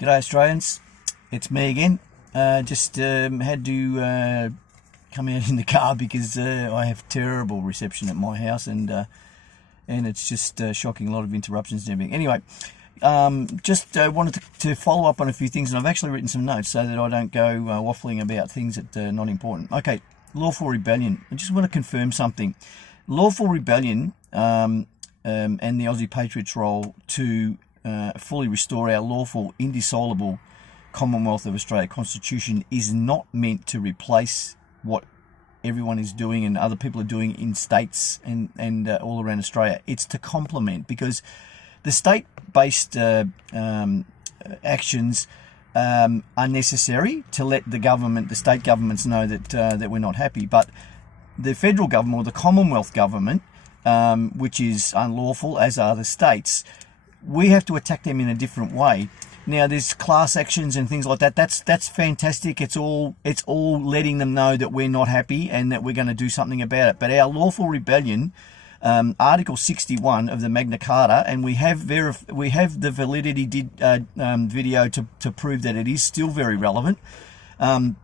G'day Australians, it's me again. Just had to come out in the car because I have terrible reception at my house and it's just shocking, a lot of interruptions and everything. Anyway, just wanted to follow up on a few things, and I've actually written some notes so that I don't go waffling about things that are not important. Okay, Lawful Rebellion. I just want to confirm something. Lawful Rebellion and the Aussie Patriots Roll to fully restore our lawful, indissoluble Commonwealth of Australia Constitution is not meant to replace what everyone is doing and other people are doing in states and all around Australia. It's to complement, because the state-based actions are necessary to let the state governments know that we're not happy. But the federal government or the Commonwealth government, which is unlawful, as are the states, we have to attack them in a different way. Now, there's class actions and things like that. That's fantastic. It's all letting them know that we're not happy and that we're going to do something about it. But our lawful rebellion, Article 61 of the Magna Carta, and we have the validity video to prove that it is still very relevant.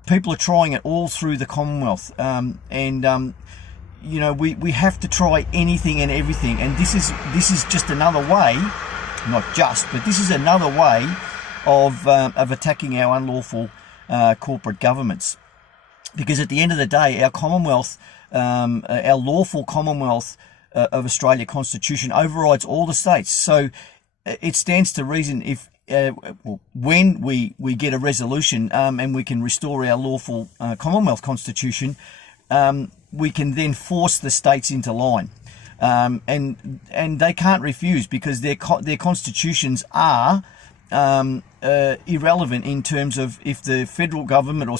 People are trying it all through the Commonwealth, you know, we have to try anything and everything, and this is just another way. Not just, but this is another way of attacking our unlawful corporate governments. Because at the end of the day, our Commonwealth, our lawful Commonwealth of Australia Constitution overrides all the states. So it stands to reason if when we get a resolution and we can restore our lawful Commonwealth Constitution, we can then force the states into line. And they can't refuse, because their constitutions are irrelevant in terms of if the federal government, the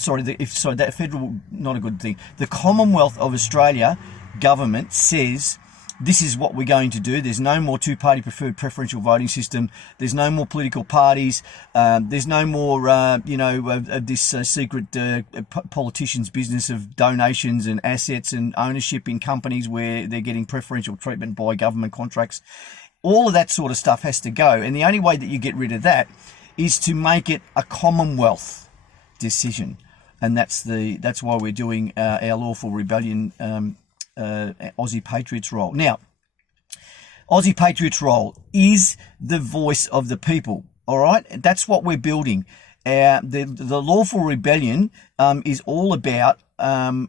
Commonwealth of Australia government says this is what we're going to do. There's no more two-party preferred preferential voting system. There's no more political parties. There's no more, of this secret politicians' business of donations and assets and ownership in companies where they're getting preferential treatment by government contracts. All of that sort of stuff has to go. And the only way that you get rid of that is to make it a Commonwealth decision. And that's why we're doing our Lawful Rebellion Aussie Patriots Roll. Now, Aussie Patriots Roll is the voice of the people, all right? That's what we're building. The Lawful Rebellion is all about the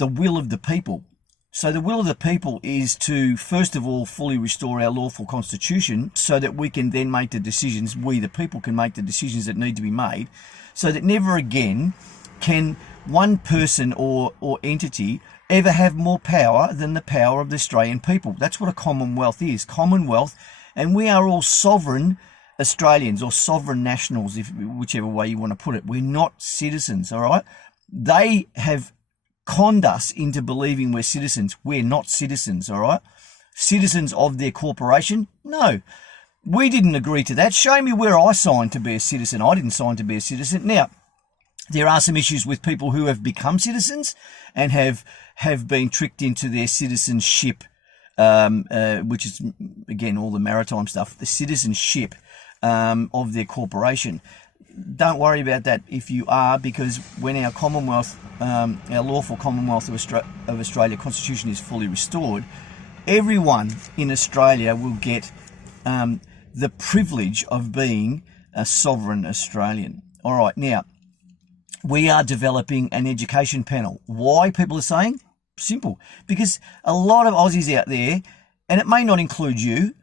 will of the people. So the will of the people is to, first of all, fully restore our lawful constitution so that we can then make the decisions, we the people can make the decisions that need to be made, so that never again can one person or entity ever have more power than the power of the Australian people. That's what a Commonwealth is. Commonwealth, and we are all sovereign Australians or sovereign nationals, whichever way you want to put it. We're not citizens, all right? They have conned us into believing we're citizens. We're not citizens, all right? Citizens of their corporation? No. We didn't agree to that. Show me where I signed to be a citizen. I didn't sign to be a citizen. Now, there are some issues with people who have become citizens and have been tricked into their citizenship, which is, again, all the maritime stuff, the citizenship of their corporation. Don't worry about that if you are, because when our Commonwealth, our lawful Commonwealth of Australia Constitution is fully restored, everyone in Australia will get the privilege of being a sovereign Australian. All right, now, we are developing an education panel. Why, people are saying? Simple. Because a lot of Aussies out there, and it may not include you,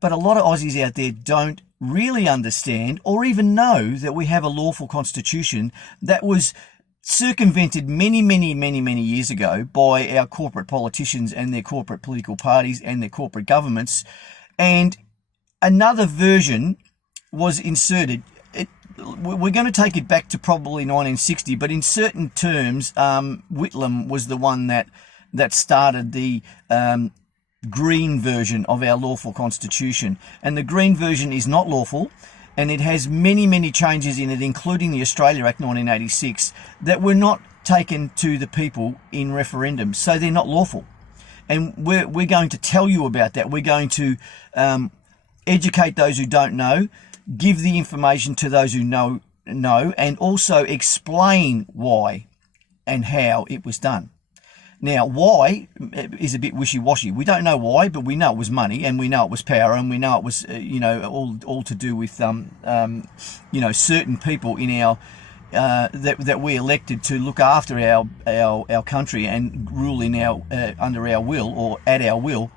but a lot of Aussies out there don't really understand or even know that we have a lawful constitution that was circumvented many, many, many, many years ago by our corporate politicians and their corporate political parties and their corporate governments. And another version was inserted. We're going to take it back to probably 1960, but in certain terms, Whitlam was the one that started the green version of our lawful constitution. And the green version is not lawful, and it has many, many changes in it, including the Australia Act 1986, that were not taken to the people in referendum. So they're not lawful. And we're going to tell you about that. We're going to educate those who don't know, give the information to those who know, and also explain why and how it was done. Now, why is a bit wishy-washy. We don't know why, but we know it was money, and we know it was power, and we know it was, all to do with, certain people in our that we elected to look after our country and rule in our under our will or at our will.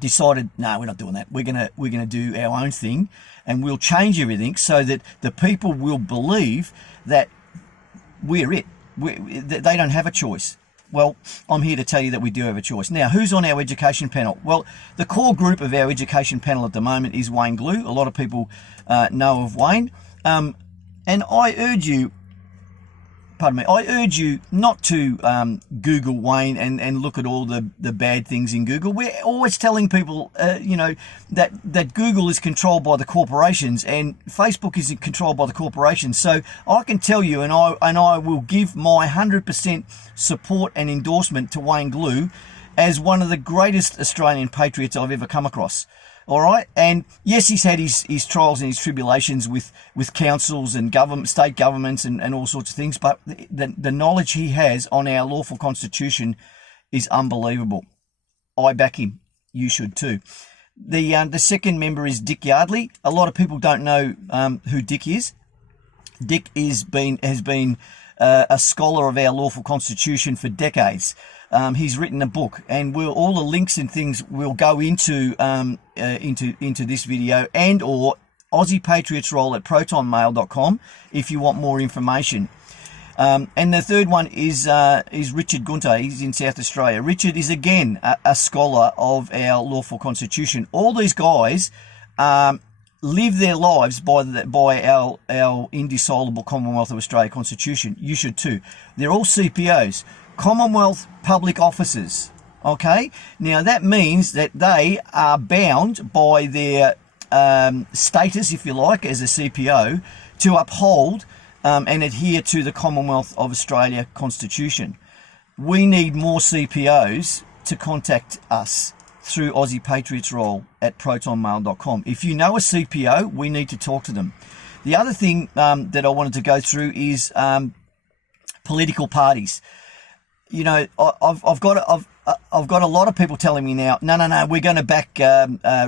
Decided, no, we're not doing that. We're gonna do our own thing, and we'll change everything so that the people will believe that we're it. They don't have a choice. Well, I'm here to tell you that we do have a choice. Now, who's on our education panel? Well, the core group of our education panel at the moment is Wayne Glew. A lot of people know of Wayne. And I urge you not to Google Wayne and look at all the bad things in Google. We're always telling people, that Google is controlled by the corporations and Facebook is controlled by the corporations. So I can tell you, and I will give my 100% support and endorsement to Wayne Glew as one of the greatest Australian patriots I've ever come across. All right, and yes, he's had his trials and his tribulations with councils and state governments and all sorts of things, but the knowledge he has on our lawful constitution is unbelievable. I back him. You should too. The second member is Dick Yardley. A lot of people don't know who Dick is. Dick has been a scholar of our lawful constitution for decades. He's written a book, and all the links and things will go into this video, and or Aussie Patriots Roll at protonmail.com if you want more information. And the third one is Richard Gunter. He's in South Australia. Richard is again a scholar of our lawful constitution. All these guys live their lives by our indissoluble Commonwealth of Australia constitution. You should too. They're all CPOs. Commonwealth public officers. Okay, now that means that they are bound by their status, if you like, as a CPO, to uphold and adhere to the Commonwealth of Australia Constitution. We need more CPOs to contact us through Aussie Patriots Roll at protonmail.com. If you know a CPO, we need to talk to them. The other thing that I wanted to go through is political parties. You know, I've got a lot of people telling me now, no, we're going to back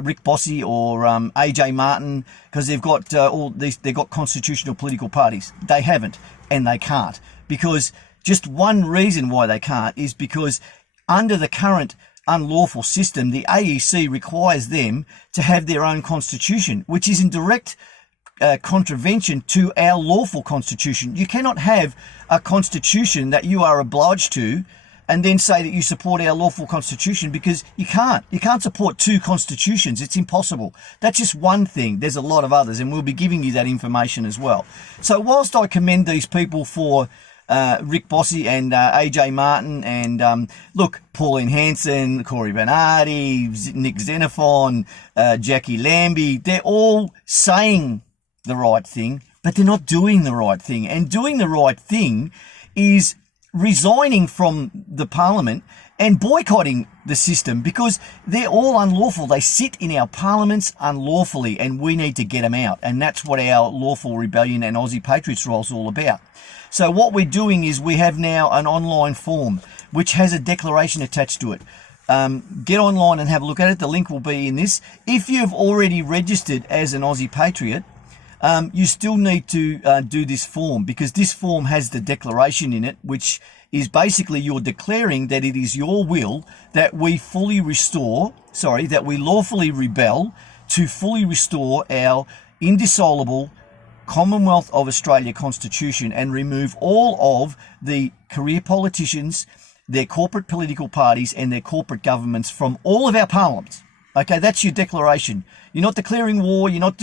Rick Bossy or AJ Martin because they've got they've got constitutional political parties. They haven't, and they can't, because just one reason why they can't is because under the current unlawful system, the AEC requires them to have their own constitution, which is in direct contravention to our lawful constitution. You cannot have a constitution that you are obliged to and then say that you support our lawful constitution, because you can't support two constitutions. It's impossible. That's just one thing. There's a lot of others, and we'll be giving you that information as well. So whilst I commend these people for Rick Bossy and AJ Martin and look, Pauline Hanson, Corey Bernardi, Nick Xenophon, Jackie Lambie, they're all saying the right thing, but they're not doing the right thing. And doing the right thing is resigning from the parliament and boycotting the system, because they're all unlawful. They sit in our parliaments unlawfully, and we need to get them out. And that's what our Lawful Rebellion and Aussie Patriots Roll is all about. So what we're doing is we have now an online form which has a declaration attached to it. Get online and have a look at it. The link will be in this. If you've already registered as an Aussie Patriot, you still need to do this form, because this form has the declaration in it, which is basically you're declaring that it is your will that we lawfully rebel to fully restore our indissoluble Commonwealth of Australia Constitution and remove all of the career politicians, their corporate political parties and their corporate governments from all of our parliaments. Okay, that's your declaration. You're not declaring war. You're not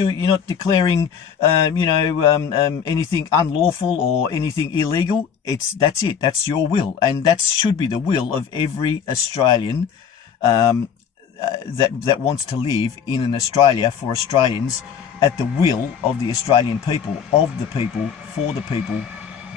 declaring, anything unlawful or anything illegal. That's it. That's your will, and that should be the will of every Australian that wants to live in an Australia for Australians, at the will of the Australian people, of the people, for the people,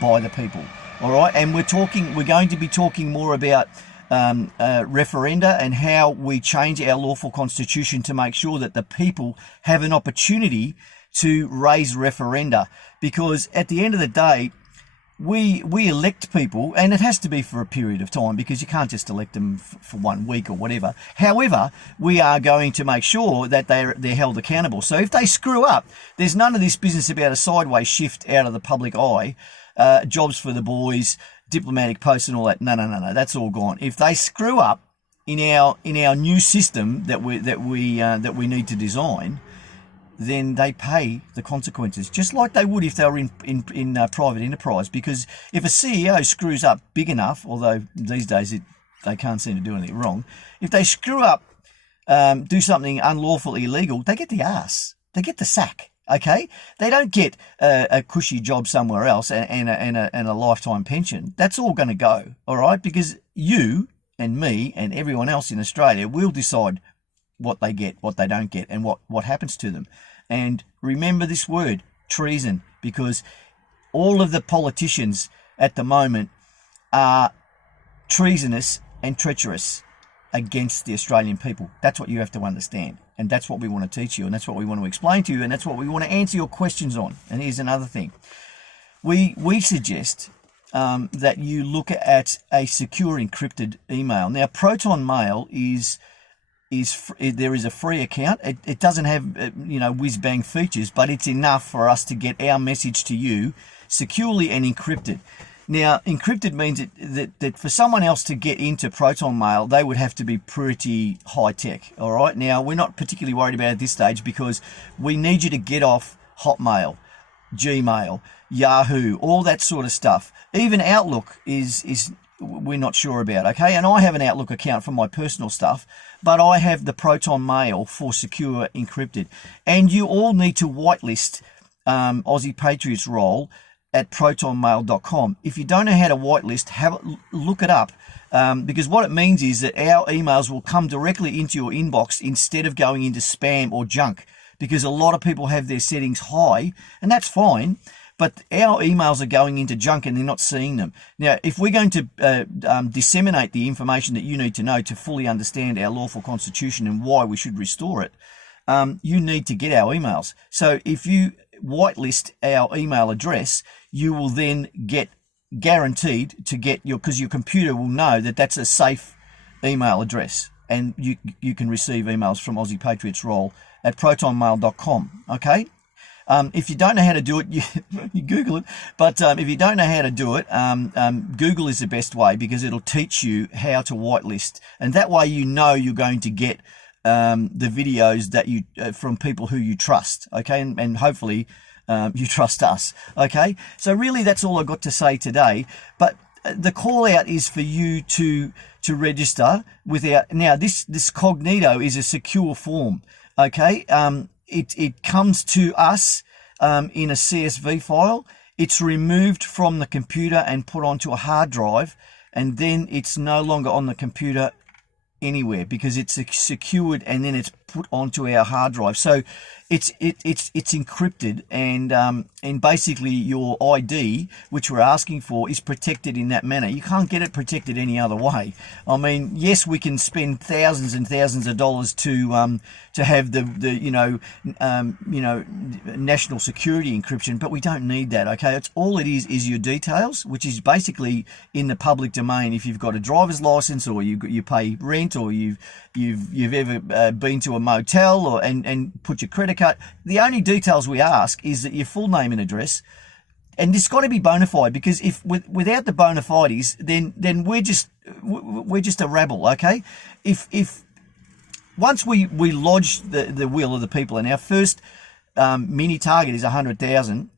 by the people. All right, and we're going to be talking more about referenda and how we change our lawful constitution to make sure that the people have an opportunity to raise referenda, because at the end of the day, we elect people, and it has to be for a period of time, because you can't just elect them for 1 week or whatever. However, we are going to make sure that they're held accountable. So if they screw up, there's none of this business about a sideways shift out of the public eye, jobs for the boys, diplomatic posts and all that. No, that's all gone. If they screw up in our new system that we need to design, then they pay the consequences, just like they would if they were in private enterprise. Because if a CEO screws up big enough, although these days they can't seem to do anything wrong, if they screw up, do something unlawful, illegal, they get the ass, they get the sack. Okay, they don't get a cushy job somewhere else and a lifetime pension. That's all going to go, all right, because you and me and everyone else in Australia will decide what they get, what they don't get, and what happens to them. And remember this word, treason, because all of the politicians at the moment are treasonous and treacherous against the Australian people. That's what you have to understand, and that's what we want to teach you, and that's what we want to explain to you, and that's what we want to answer your questions on. And here's another thing. We suggest that you look at a secure encrypted email. Now, Proton Mail there is a free account. It doesn't have whiz bang features, but it's enough for us to get our message to you securely and encrypted. Now, encrypted means that for someone else to get into Proton Mail, they would have to be pretty high tech. All right. Now, we're not particularly worried about it at this stage, because we need you to get off Hotmail, Gmail, Yahoo, all that sort of stuff. Even Outlook is we're not sure about, okay? And I have an Outlook account for my personal stuff, but I have the Proton Mail for secure encrypted. And you all need to whitelist Aussie Patriots Roll at protonmail.com. If you don't know how to whitelist, look it up, because what it means is that our emails will come directly into your inbox instead of going into spam or junk, because a lot of people have their settings high, and that's fine. But our emails are going into junk and they're not seeing them. Now, if we're going to disseminate the information that you need to know to fully understand our lawful constitution and why we should restore it, you need to get our emails. So if you whitelist our email address, you will then get guaranteed to get because your computer will know that that's a safe email address, and you can receive emails from Aussie Patriots Roll at protonmail.com. Okay. If you don't know how to do it, you Google it. But if you don't know how to do it, Google is the best way, because it'll teach you how to whitelist. And that way you're going to get the videos that you from people who you trust, okay? And hopefully you trust us, okay? So really that's all I've got to say today. But the call out is for you to register with our... Now, this Cognito is a secure form, okay? It comes to us in a CSV file. It's removed from the computer and put onto a hard drive, and then it's no longer on the computer anywhere, because it's secured and then it's put onto our hard drive. So it's encrypted, and basically your ID, which we're asking for, is protected in that manner. You can't get it protected any other way. I mean, yes, we can spend thousands and thousands of dollars to have the national security encryption, but we don't need that. Okay, it's all it is your details, which is basically in the public domain. If you've got a driver's license, or you pay rent, or you've ever been to a motel and put your credit card, the only details we ask is that your full name and address, and it's got to be bona fide, because if without the bona fides, then we're just a rabble, okay? If once we lodge the will of the people, and our first mini target is 100,000.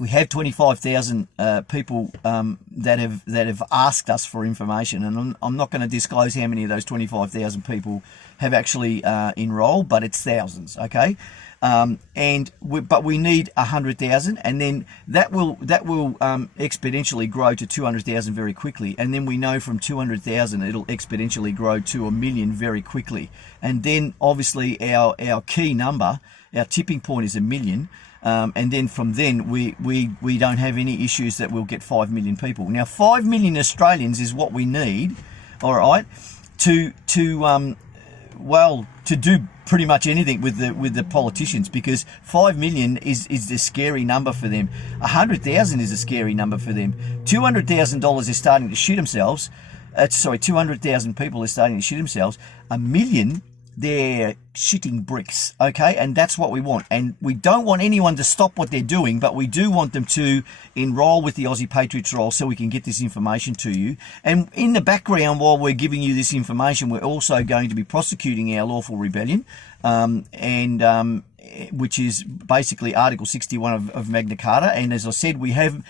We have 25,000 people that have asked us for information, and I'm not going to disclose how many of those 25,000 people have actually enrolled, but it's thousands, okay? But we need 100,000, and then that will exponentially grow to 200,000 very quickly, and then we know from 200,000 it'll exponentially grow to 1 million very quickly, and then obviously our key number, our tipping point, is 1 million. And then from then we don't have any issues that we'll get 5 million people. Now 5 million Australians is what we need, all right, to well, to do pretty much anything with the politicians, because 5 million is the scary number for them. 100,000 is a scary number for them. $200,000 is starting to shoot themselves. 200,000 people are starting to shoot themselves. 1 million, they're shitting bricks, okay? And that's what we want. And we don't want anyone to stop what they're doing, but we do want them to enroll with the Aussie Patriots Roll so we can get this information to you. And in the background, while we're giving you this information, we're also going to be prosecuting our lawful rebellion, which is basically Article 61 of Magna Carta. And as I said, we have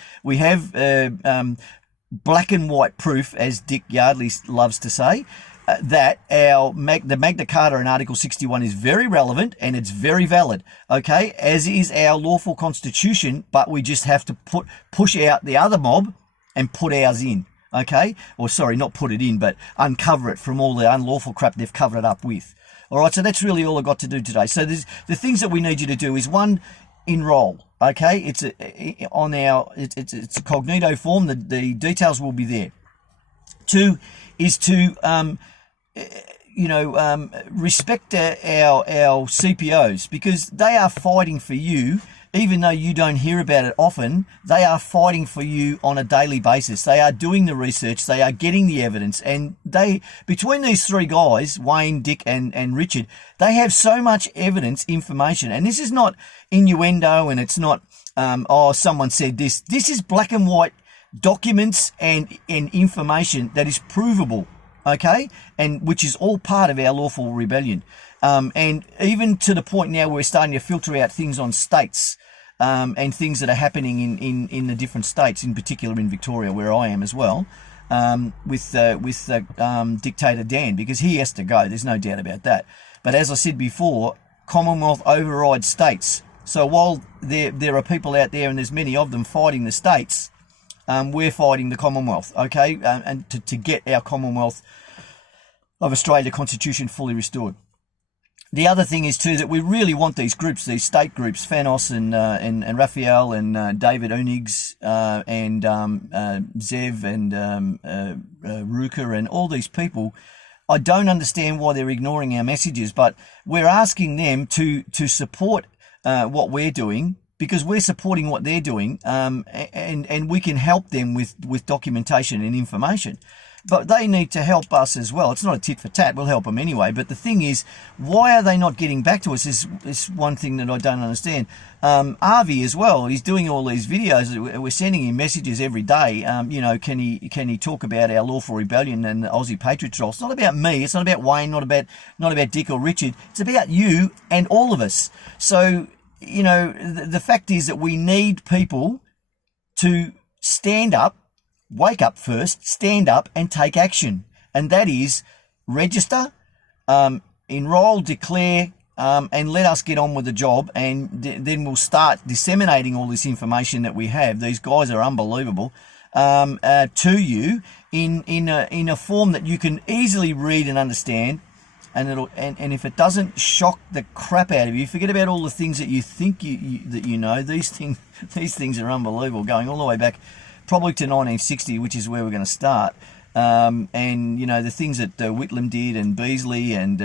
black and white proof, as Dick Yardley loves to say, that the Magna Carta in Article 61 is very relevant and it's very valid, okay, as is our lawful constitution, but we just have to push out the other mob and put ours in, okay? Or sorry, not put it in, but uncover it from all the unlawful crap they've covered it up with. All right, so that's really all I've got to do today. So the things that we need you to do is, one, enroll, okay? It's a cognito form. The details will be there. Two is to respect our CPOs, because they are fighting for you. Even though you don't hear about it often, they are fighting for you on a daily basis. They are doing the research, they are getting the evidence, and between these three guys, Wayne, Dick and Richard, they have so much evidence, information, and this is not innuendo, and it's not, someone said this. This is black and white documents and information that is provable, okay, and which is all part of our lawful rebellion. And even to the point now we're starting to filter out things on states, and things that are happening in the different states, in particular in Victoria, where I am as well, with Dictator Dan, because he has to go. There's no doubt about that. But as I said before, Commonwealth overrides states. So while there are people out there, and there's many of them, fighting the states, we're fighting the Commonwealth, okay, and to get our Commonwealth of Australia Constitution fully restored. The other thing is too that we really want these groups, these state groups, Fanos and Raphael and David Unigs and Zev and Ruka and all these people. I don't understand why they're ignoring our messages, but we're asking them to support what we're doing, because we're supporting what they're doing, and we can help them with documentation and information. But they need to help us as well. It's not a tit for tat. We'll help them anyway. But the thing is, why are they not getting back to us is one thing that I don't understand. Avi as well, he's doing all these videos. We're sending him messages every day. Can he talk about our lawful rebellion and the Aussie Patriots Roll? It's not about me. It's not about Wayne. Not about Dick or Richard. It's about you and all of us. So, the fact is that we need people to stand up, wake up first, stand up and take action. And that is register, enroll, declare, and let us get on with the job. And then we'll start disseminating all this information that we have. These guys are unbelievable, to you in a form that you can easily read and understand. And if it doesn't shock the crap out of you, forget about all the things that you think that you know. These things are unbelievable, going all the way back probably to 1960, which is where we're going to start. And the things that Whitlam did, and Beasley, and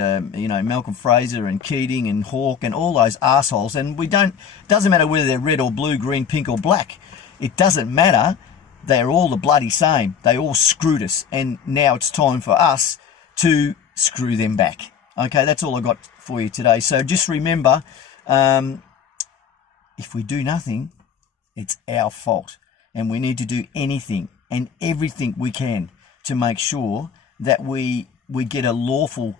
Malcolm Fraser and Keating and Hawke and all those assholes. And it doesn't matter whether they're red or blue, green, pink or black. It doesn't matter. They're all the bloody same. They all screwed us, and now it's time for us to screw them back. Okay, that's all I got for you today. So just remember, if we do nothing, it's our fault. And we need to do anything and everything we can to make sure that we get a lawful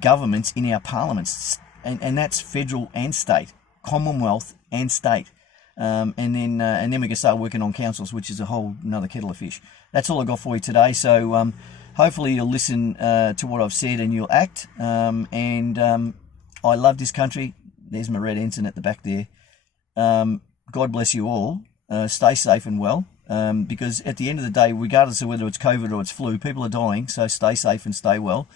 governments in our parliaments. And that's federal and state, Commonwealth and state. And then we can start working on councils, which is a whole another kettle of fish. That's all I got for you today. So hopefully you'll listen to what I've said and you'll act. I love this country. There's my red ensign at the back there. God bless you all. Stay safe and well, because at the end of the day, regardless of whether it's COVID or it's flu, people are dying. So stay safe and stay well.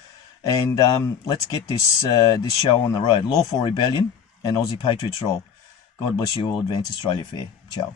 And let's get this show on the road. Lawful Rebellion and Aussie Patriots Roll. God bless you all. Advance Australia Fair. Ciao.